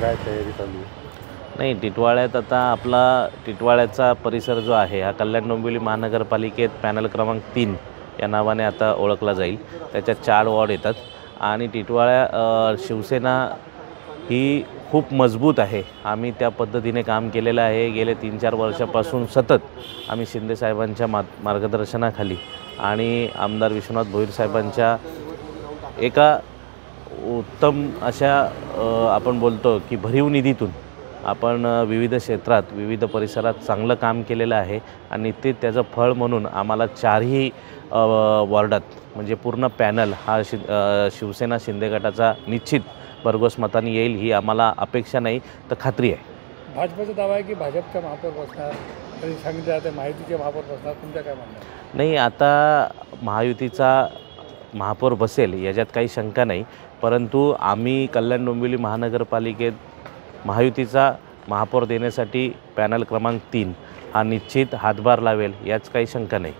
काय तयारी चालू आहे? नाही, टिटवाळ्यात आता आपला टिटवाळ्याचा परिसर जो आहे हा कल्याण डोंबिवली महानगरपालिकेत पॅनल क्रमांक 3 या नावाने आता ओळखला जाईल। त्याच्यात 4 वॉर्ड येतात आणि टिटवाळ्या शिवसेना ही खूप मजबूत आहे। आम्ही त्या पद्धतीने काम केलेलं आहे। गेले 3-4 वर्षापासून सतत आम्ही शिंदे साहेबांच्या मार्गदर्शनाखाली आणि आमदार विश्वनाथ भोईर साहेबांच्या एका उत्तम अशा आपण बोलतो की भरीव निधीतून आपण विविध क्षेत्रात विविध परिसरात चांगलं काम केलेलं आहे आणि ते त्याचं फळ म्हणून आम्हाला 4ही वॉर्डात म्हणजे पूर्ण पॅनल हा शिवसेना शिंदे गटाचा निश्चित भरघोस मताने येईल ही आम्हाला अपेक्षा नाही तर खात्री आहे। भाजपचा दावा आहे की भाजपचा महापौर बसणार, तरी सांगितलं आता महायुतीचे महापौर बसणार, तुमचं काय म्हणणं आहे? नाही, आता महायुतीचा महापौर बसेल याच्यात काही शंका नाही, परंतु आम्ही कल्याण डोंबिवली महानगरपालिकेत महायुतीचा महापौर देण्यासाठी पॅनल क्रमांक 3 हा निश्चित हातभार लावेल याच काही शंका नाही।